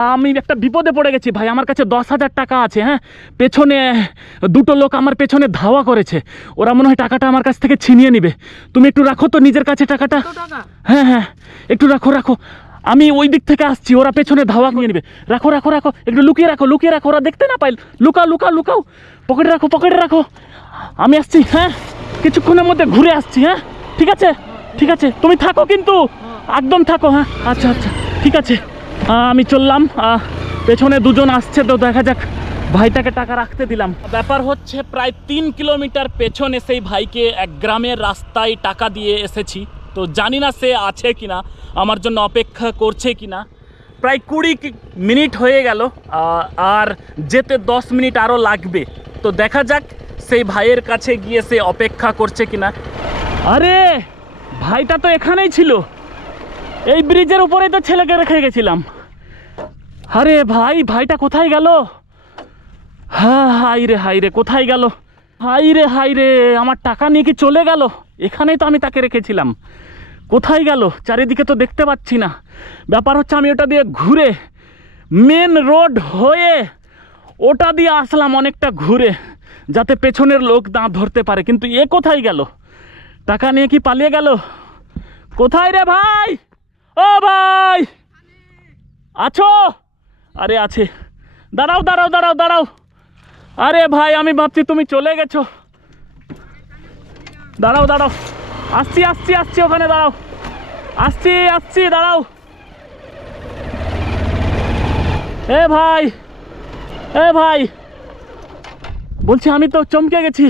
আমি একটা বিপদে পড়ে গেছি ভাই, আমার কাছে 10,000 টাকা আছে। হ্যাঁ, পেছনে দুটো লোক আমার পেছনে ধাওয়া করেছে, ওরা মনে হয় টাকাটা আমার কাছ থেকে ছিনিয়ে নিবে। তুমি একটু রাখো তো নিজের কাছে টাকাটা। হ্যাঁ হ্যাঁ, একটু রাখো রাখো, আমি ওই দিক থেকে আসছি, ওরা পেছনে ধাওয়া নিয়ে নেবে। রাখো রাখো রাখো, একটু লুকিয়ে রাখো, লুকিয়ে রাখো, ওরা দেখতে না পাই। লুকাও লুকাও লুকাও, পকেটে রাখো, পকেটে রাখো। আমি আসছি, হ্যাঁ কিছুক্ষণের মধ্যে ঘুরে আসছি। হ্যাঁ ঠিক আছে, ঠিক আছে, তুমি থাকো কিন্তু, একদম থাকো। হ্যাঁ আচ্ছা আচ্ছা, ঠিক আছে, আমি চললাম। পেছনে দুজন আসছে, তো দেখা যাক। ভাইটাকে টাকা রাখতে দিলাম। ব্যাপার হচ্ছে প্রায় 3 কিলোমিটার পেছনে সেই ভাইকে এক গ্রামের রাস্তায় টাকা দিয়ে এসেছি। তো জানি না সে আছে কিনা, আমার জন্য অপেক্ষা করছে কিনা। প্রায় 20 মিনিট হয়ে গেল, আর যেতে 10 মিনিট আরও লাগবে। তো দেখা যাক সেই ভাইয়ের কাছে গিয়ে সে অপেক্ষা করছে কিনা। আরে ভাইটা তো এখানেই ছিল, এই ব্রিজের উপরেই তো ছেলেকে রেখে গেছিলাম। আরে ভাই, ভাইটা কোথায় গেল? হাই রে হাই রে, কোথায় গেল? হাই রে হাই রে, আমার টাকা নিয়ে কি চলে গেল? এখানেই তো আমি তাকে রেখেছিলাম, কোথায় গেল? চারিদিকে তো দেখতে পাচ্ছি না। ব্যাপার হচ্ছে আমি ওটা দিয়ে ঘুরে, মেন রোড হয়ে ওটা দিয়ে আসলাম অনেকটা ঘুরে, যাতে পেছনের লোক না ধরতে পারে। কিন্তু এ কোথায় গেল? টাকা নিয়ে কি পালিয়ে গেল? কোথায় রে ভাই? ও ভাই, আছো? আরে আছে, দাঁড়াও দাঁড়াও দাঁড়াও দাঁড়াও। আরে ভাই, আমি ভাবছি তুমি চলে গেছো। দাঁড়াও দাঁড়াও, আসছি আসছি আসছি, ওখানে দাঁড়াও, আসছি আসছি, দাঁড়াও। এ ভাই, এ ভাই, বলছি আমি তো চমকে গেছি।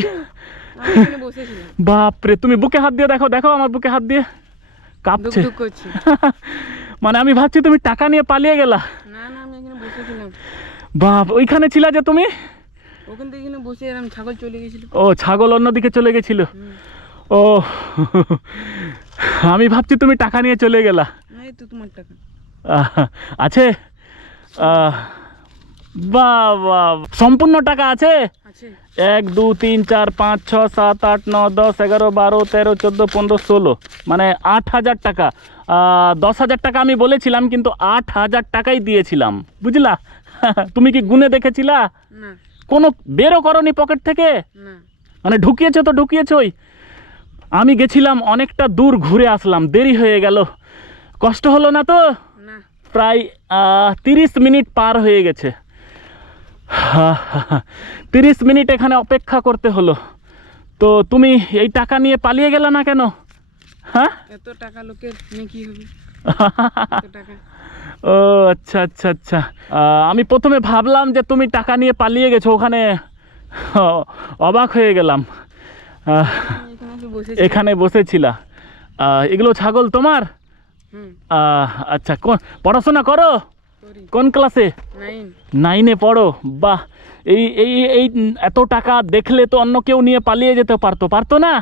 বাপরে, তুমি বুকে হাত দিয়ে দেখো, দেখো আমার বুকে হাত দিয়ে কাঁপছে। মানে আমি ভাবছি তুমি টাকা নিয়ে পালিয়ে গেলা। বাপ, ওইখানে ছিলা যে তুমি? ওখান থেকে বসে এরকম ছাগল চলে গেছিল। ও, ছাগল অন্যদিকে চলে গেছিল। ও, আমি ভাবছি তুমি টাকা নিয়ে চলে গেলা। এই তো তোমার টাকা আছে? বাহ বাহ, সম্পূর্ণ টাকা আছে? 1 2 3 4 5 6 7 8 9 10 11 12 13 14 15 16, মানে 8,000 টাকা। 10,000 টাকা আমি বলেছিলাম, কিন্তু 8,000 টাকাই দিয়েছিলাম, বুঝলা? তুমি কি গুনে দেখেছিলা? না। কোনো বেরো করনি পকেট থেকে? না। মানে ঢুকিয়েছো তো ঢুকিয়েছই। আমি গেছিলাম অনেকটা দূর, ঘুরে আসলাম, দেরি হয়ে গেল। কষ্ট হলো না তো? না। প্রায় 30 মিনিট পার হয়ে গেছে। 30 মিনিট এখানে অপেক্ষা করতে হলো। তো তুমি এই টাকা নিয়ে পালিয়ে গেলে না কেন? হ্যাঁ, এত টাকা লোকের নিয়ে কি হবে? ও আচ্ছা আচ্ছা আচ্ছা, আমি প্রথমে ভাবলাম যে তুমি টাকা নিয়ে পালিয়ে গেছো, ওখানে অবাক হয়ে গেলাম। এখানে বসেছিলা। এগুলো ছাগল তোমার? আচ্ছা, পড়াশোনা করো? কোন ক্লাসে? 9-এ পড়ো। বাহ, এই এই এই এত টাকা দেখলে তো অন্য কেউ নিয়ে পালিয়ে যেতে পারতো, পারতো না?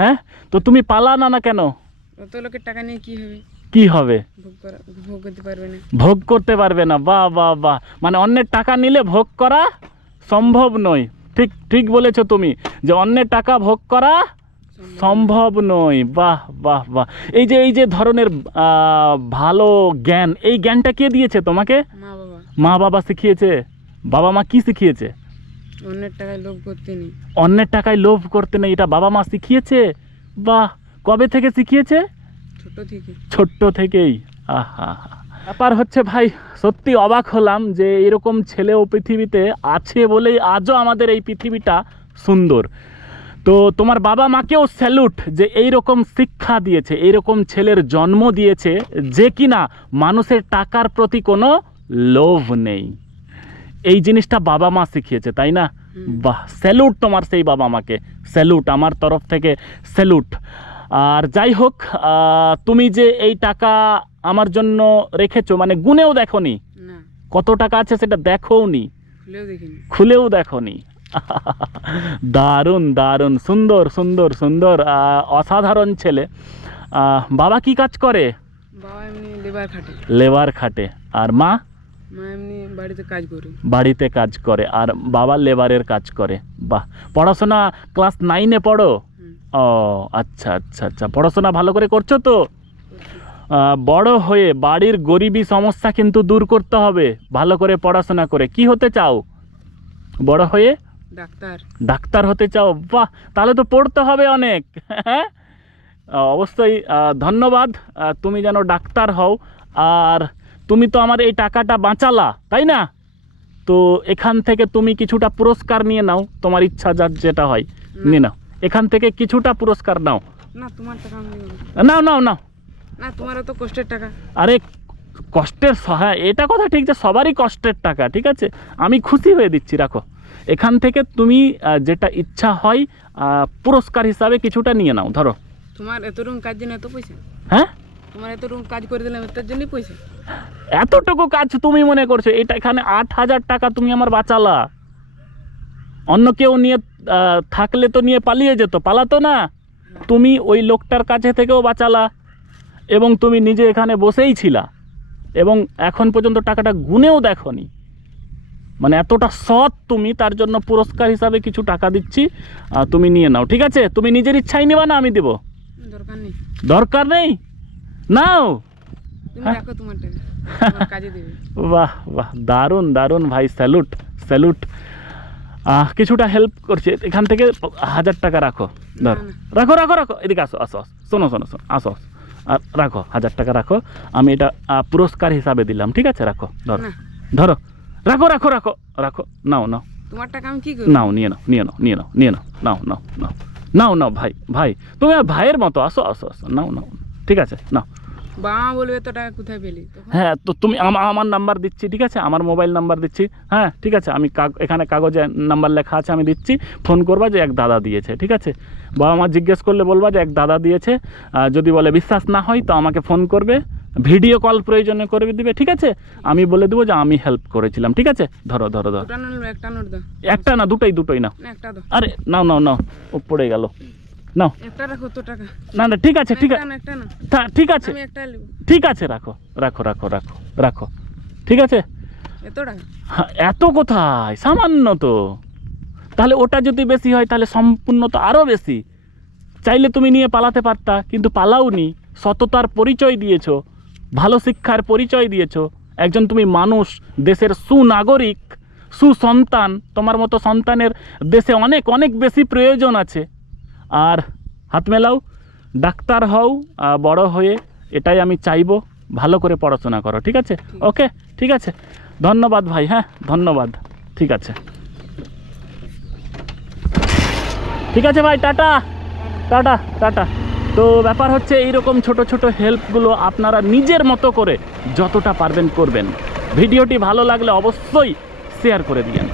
হ্যাঁ, তো তুমি পালানা না কেন? অত লোকের টাকা নিয়ে কি হবে? কি হবে? ভোগ করতে পারবে না। ভোগ করতে পারবে না? বাহ বাহ বাহ, মানে অন্যের টাকা নিলে ভোগ করা সম্ভব নয়। ঠিক ঠিক বলেছো তুমি, যে অন্যের টাকা ভোগ করা সম্ভব নয়। বাহ বাহ বাহ, এই যে ধরনের ভালো জ্ঞান, এই জ্ঞানটা কে দিয়েছে তোমাকে? মা বাবা। মা বাবা শিখিয়েছে? বাবা মা কি শিখিয়েছে? অন্যের টাকায় লোভ করতে নেই। অন্যের টাকায় লোভ করতে নেই, এটা বাবা মা শিখিয়েছে? বাহ, কবে থেকে শিখিয়েছে? ছোট থেকে। ছোট্ট থেকেই। আহা, ব্যাপার হচ্ছে ভাই, সত্যি অবাক হলাম যে এরকম ছেলেও পৃথিবীতে আছে বলেই আজও আমাদের এই পৃথিবীটা সুন্দর। তো তোমার বাবা মাকেও স্যালুট, যে এইরকম শিক্ষা দিয়েছে, এইরকম ছেলের জন্ম দিয়েছে, যে কিনা মানুষের টাকার প্রতি কোনো লোভ নেই। এই জিনিসটা বাবা মা শিখিয়েছে, তাই না? বাহ, স্যালুট তোমার সেই বাবা মাকে, স্যালুট আমার তরফ থেকে, স্যালুট। আর যাই হোক, তুমি যে এই টাকা আমার জন্য রেখেছো, মানে গুনেও দেখোনি কত টাকা আছে, সেটা দেখোনি, খুলেও দেখোনি। দারুণ দারুণ, সুন্দর সুন্দর সুন্দর, অসাধারণ ছেলে। বাবা কি কাজ করে? বাবা এমনি লেবার খাটে। লেবার খাটে। আর মা? মা এমনি বাড়িতে কাজ করে। বাড়িতে কাজ করে, আর বাবা লেবারের কাজ করে। বাহ, পড়াশোনা ক্লাস 9-এ পড়ো? ও আচ্ছা আচ্ছা আচ্ছা, পড়াশোনা ভালো করে করছো তো? বড় হয়ে বাড়ির গরিবী সমস্যা কিন্তু দূর করতে হবে ভালো করে পড়াশোনা করে। কি হতে চাও বড় হয়ে? ডাক্তার। ডাক্তার হতে চাও? বাহ, তাহলে তো পড়তে হবে অনেক। হ্যাঁ, অবশ্যই ধন্যবাদ। তুমি যেন ডাক্তার হও। আর তুমি তো আমার এই টাকাটা বাঁচালা, তাই না? তো এখান থেকে তুমি কিছুটা পুরস্কার নিয়ে নাও, তোমার ইচ্ছা যার যেটা হয় নিয়ে নাও। এখান থেকে কিছুটা পুরস্কার নাও। না, তোমার টাকা আমি দেবো না। নাও নাও নাও। না, তোমারও তো কষ্টের টাকা। আরে কষ্টের হ্যাঁ, এটা কথা ঠিক যে সবারই কষ্টের টাকা, ঠিক আছে, আমি খুশি হয়ে দিচ্ছি, রাখো। এখান থেকে তুমি যেটা ইচ্ছা হয় পুরস্কার হিসাবে কিছুটা নিয়ে নাও, ধরো। তোমার এতটুকু কাজ জন্য এত পয়সা? হ্যাঁ, তোমার এতটুকু কাজ করে দিলাম, এটার জন্যই পয়সা? এতটুকু কাজ তুমি মনে করছো? এটা এখানে 8,000 টাকা তুমি আমার বাঁচালা। অন্য কেউ নিয়ে থাকলে তো নিয়ে পালিয়ে যেত, পালাতো না। তুমি ওই লোকটার কাছে থেকেও বাঁচালা এবং তুমি নিজে এখানে বসেই ছিলা এবং এখন পর্যন্ত টাকাটা গুনেও দেখোনি। মানে এতটা সৎ তুমি, তার জন্য পুরস্কার হিসাবে কিছু টাকা দিচ্ছি, তুমি নিয়ে নাও, ঠিক আছে? তুমি নিজের ইচ্ছাই নেবা না আমি দেবো? দরকার নেই। দরকার নেই, নাও। তুমি রাখো তোমার টাকা, তোমার কাজে দেবে। বাহ বাহ, দারুণ দারুণ ভাই, স্যালুট স্যালুট। কিছুটা হেল্প করছে, এখান থেকে 1,000 টাকা রাখো, ধরো। রাখো রাখো রাখো, এদিকে আসো আসো আসো, শোনো শোনো শোনো, আসো আসো, আর রাখো 1,000 টাকা রাখো। আমি এটা পুরস্কার হিসাবে দিলাম, ঠিক আছে? রাখো, ধরো না। ধরো, রাখো রাখো রাখো রাখো, নাও নাও তোমার টাকা আমি কি করব? নাও, নিয়ে নাও নিয়ে নাও নিয়ে নাও নিয়ে নাও, নাও নাও নাও নাও নাও ভাই ভাই, তুমি আমার ভাইয়ের মতো, আসো আসো আসো, নাও নাও, ঠিক আছে, নাও। বাবা বলবে তো টাকা কোথায় পেলি তখন? হ্যাঁ, তো তুমি আমার নাম্বার দিচ্ছি, ঠিক আছে? আমার মোবাইল নাম্বার দিচ্ছি, হ্যাঁ ঠিক আছে? আমি এখানে কাগজে নাম্বার লেখা আছে, আমি দিচ্ছি। ফোন করবা যে এক দাদা দিয়েছে, ঠিক আছে? বাবা মা জিজ্ঞেস করলে বলবা যে এক দাদা দিয়েছে। যদি বলে বিশ্বাস না হয় তো আমাকে ফোন করবে, ভিডিও কল প্রয়োজনে করে দিবে, ঠিক আছে? আমি বলে দেবো যে আমি হেল্প করেছিলাম, ঠিক আছে? ধরো ধরো ধরো, দুটা নোট, একটা নোট দাও। একটা না দুটোই নাও। না, একটা দাও। আরে নাও নাও নাও, ও পড়ে গেল, নাও। একটা রাখো তো টাকা। না না, ঠিক আছে ঠিক আছে, একটা না, একটা না, ঠিক আছে আমি একটা নেব। ঠিক আছে, রাখো রাখো রাখো রাখো রাখো, ঠিক আছে? এত টাকা? হ্যাঁ, এত কোথায়, সামান্য তো। তাহলে ওটা যদি বেশি হয় তাহলে সম্পূর্ণ তো আরও বেশি। চাইলে তুমি নিয়ে পালাতে পারতা, কিন্তু পালাওনি। সততার পরিচয় দিয়েছো, ভালো শিক্ষার পরিচয় দিয়েছো। একজন তুমি মানুষ, দেশের সুনাগরিক, সুসন্তান। তোমার মতো সন্তানের দেশে অনেক অনেক বেশি প্রয়োজন আছে। আর হাত মেলাও, ডাক্তার হও বড় হয়ে, এটাই আমি চাইবো। ভালো করে পড়াশোনা করো, ঠিক আছে? ওকে, ঠিক আছে, ধন্যবাদ ভাই, হ্যাঁ ধন্যবাদ, ঠিক আছে, ঠিক আছে ভাই, টাটা টাটা টাটা। তো ব্যাপার হচ্ছে এইরকম ছোট ছোট হেল্পগুলো আপনারা নিজের মতো করে যতটা পারবেন করবেন। ভিডিওটি ভালো লাগলে অবশ্যই শেয়ার করে দিয়েন।